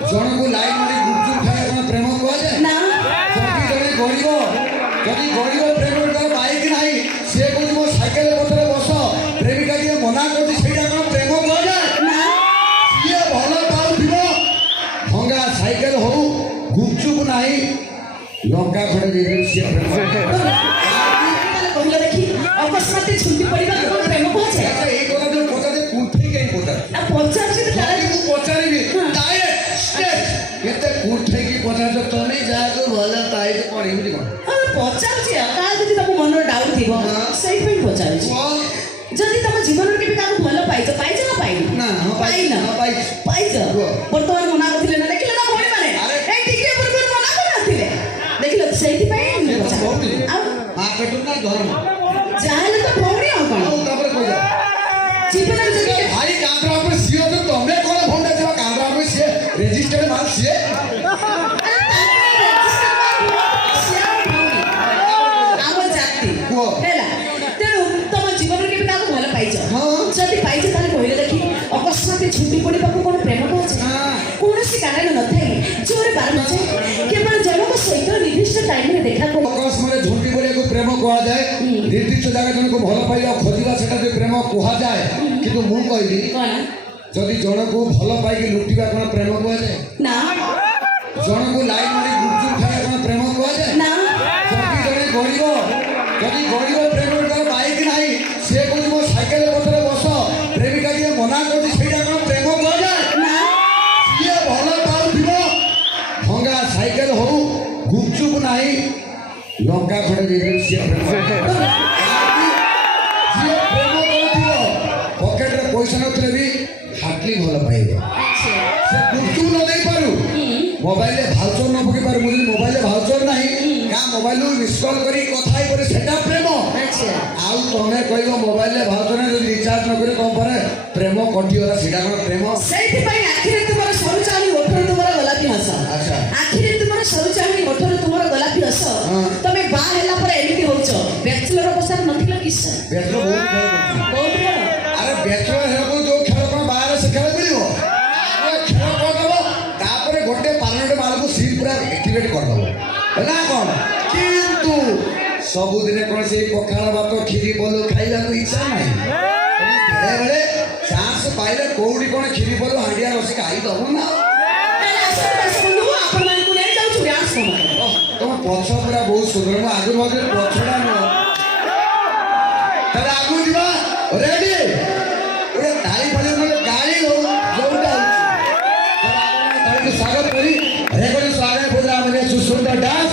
जन को लाइन मारी गुपचुप खाए कौन प्रेम कह जाए ना जदि जने गरीब प्रेम कर बाइक नहीं से कहूँ मो साइकेल पथरे बस प्रेमिका जी मना कर कौन प्रेम कह जाए ना ये भल पाउथिब भंगा साइकेल हो गुपचुप नहीं लंका खड़े दे सी प्रेम कहला देखी अकस्मात छुट्टी पड़िबा कोन प्रेम कह जाए এই কথা যে পচাতে কুঠে কেন পচার ना पचारछि तो তাহলে মু পচারিবি ডাইরেক্ট স্ট্রেট এতে কুঠে কি পচার তুমি যাকে ভালো পাইতে পড়িবি কোন अरे पचारछि का जदि तको मन डाउट थिबो सेही पे पचारछि जदि तम जीवन के भी काको भलो पाइछ ना पाइनी ना पाइ ना पाइछ वर्तमान मना करथिले ना देखिले ना भणी माने ए टिके पूर्व मना करथिले देखिलो सेही पे आ मार्केट ना धर्म जाहले तो भौणी हो कोन ଆଉ ତାପରେ କହି ଯା जीवन में जदि भाई कांद्रा पे सीओ तो तमे कोन फोन दे देबा कांद्रा पे से रजिस्टर्ड माल से आम जाति କୁହ ହେଲା ତେଣୁ ତମ ଜୀବନରେ କେବେ କାହାକୁ ଭଲ ପାଇଛ ହଁ। ଯଦି ପାଇଛ ତାହେଲେ କହିଲେ ଦେଖି ଅକସ୍ମାତ ଛୁଟି ପଡ଼ିବାକୁ କ'ଣ ପ୍ରେମ କହୁଛି ହଁ। କୌଣସି କାରଣ ନଥାଏ ଜୋରେ ବାର ନଥାଏ କେବଳ ଜଣଙ୍କ ସହିତ ନିର୍ଦ୍ଦିଷ୍ଟ ଟାଇମରେ ଦେଖା କରୁ ଅକସ୍ମାରେ ଝୁଣ୍ଟି ପଡ଼ିବାକୁ ପ୍ରେମ କୁହାଯାଏ ନିର୍ଦ୍ଦିଷ୍ଟ ଜାଗା ଜଣକୁ ଭଲ ପାଇବା ଖୋଜିବା ସେଟା ଯେ ପ୍ରେମ କୁହାଯାଏ କିନ୍ତୁ ମୁଁ କହିବି କ'ଣ ଯଦି ଜଣକୁ ଭଲ ପାଇକି ଲୁଟିବା କ'ଣ ପ୍ରେମ କୁହାଯାଏ ନା ଜଣକୁ ଲାଇନ୍ ମାରି ଗୁପଚୁପ ଖାଇବା କ'ଣ ପ୍ରେମ କୁହାଯାଏ ନା ଯଦି ଗରିବ ପ୍ରେମ ତାର ବାଇକ୍ ନାହିଁ ସେ କହୁଛି ମୋ ସାଇକେଲ ପଥରେ ବସ ପ୍ରେମିକା ଯିଏ ମନା କରୁଛି ସେଇଟା କ'ଣ ପ୍ରେମ କୁହାଯାଏ ନା ସିଏ ଭଲ ପାଉଥିବ ଭଙ୍ଗା ସାଇକେଲ ହଉ ଗୁପଚୁପ ନାହିଁ ଲଙ୍କା ଖଣ୍ଡେ ଦେଇଦେବି ସିଏ ପ୍ରେମ ଯିଏ ପ୍ରେମ କରୁଥିବ ପକେଟରେ ପଇସା ନଥିଲେ ବି ହାଟଲି ଭଲ ପାଇବ ଆଚ୍ଛା ସେ ଗୁପଚୁପ ନ ଦେଇପାରୁ ମୋବାଇଲରେ ଭାଉଚର ନ ପକେଇ ପାରୁ ମୁଁ ଯଦି ମୋବାଇଲରେ ଭାଉଚର ନାହିଁ କାହା ମୋବାଇଲରୁ ମିସକଲ୍ କରି କଥା ହେଇପାରେ ସେଟା ପ୍ରେମ ଆଚ୍ଛା ଆଉ ତମେ କହିବ ମୋବାଇଲରେ ଭାଉଚର ନାହିଁ ଯଦି ରିଚାର୍ଜ ନ କରି କ'ଣ ପରେ ପ୍ରେମ କଟିଗଲା ସେଇଟା କ'ଣ ପ୍ରେମ ସେଇଥିପାଇଁ ଆଖିରେ ତୁମର ସରୁ ଚାହୁଁନି ଓଠରେ ତୁମର ଗୋଲାପୀ ହସ ଆଚ୍ଛା ଆଖିରେ ତୁମର ସରୁ ଚାହୁଁନି ଓଠରେ ତୁମର ଗୋଲାପୀ ହସ ହଁ। ତମେ ବାହା ହେଲା ପରେ ଏମିତି ହଉଛ ବ୍ୟାଚଲର ଅବସ୍ଥାରେ ନଥିଲ କିସ ବ୍ୟାଚଲର ବହୁତ ଖେଳ କରୁଛି ବହୁତ ଖେଳ ଆରେ ବ୍ୟାଚଲର ହେବାକୁ ଯୋଉ ଖେଳ କ'ଣ ବାହାରେ ସେ ଖେଳ ମିଳିବ ଆଗ ଖେଳ କରିଦେବ ତାପରେ ଗୋଟେ ପାର୍ଲାମେଣ୍ଟ ମାଲକୁ ସିଟ୍ ପୁରା ଆକ୍ଟିଭେଟ୍ କରିଦେବ ହେଲା କ'ଣ କିନ୍ତୁ ସବୁଦିନେ କ'ଣ ସେଇ ପଖାଳ ଭାତ କ୍ଷୀରି ପଲଉ ଖାଇବାକୁ ଇଚ୍ଛା ନାହିଁ ବେଳେବେଳେ ଚାନ୍ସ ପାଇଲେ କୋଉଠି କ'ଣ କ୍ଷୀରି ପଲଉ ହାଣ୍ଡିଆ ବସି ଖାଇଦେବ ନା ଆପଣମାନଙ୍କୁ ନେଇ ଯାଉଛୁ ଡ୍ୟାନ୍ସ ତମ ପଛ ପୁରା ବହୁତ ସୁନ୍ଦର ମୁଁ ଆଗରୁ ଭାବୁଥିଲି ପଛଟା ନୁହଁ ତାହେଲେ ଆଗକୁ ଯିବା ରେଡି ଗୋଟେ ତାଳି ଫାଳି ନହେଲେ ଗାଳି ହଉ ଯୋଉଟା ହଉଛି ତାଳିକୁ ସ୍ୱାଗତ କରି ରେକର୍ଡିଂ ସ୍ୱାଗତ ପୁରା ମାନେ ସୁନ୍ଦର ଡାନ୍ସ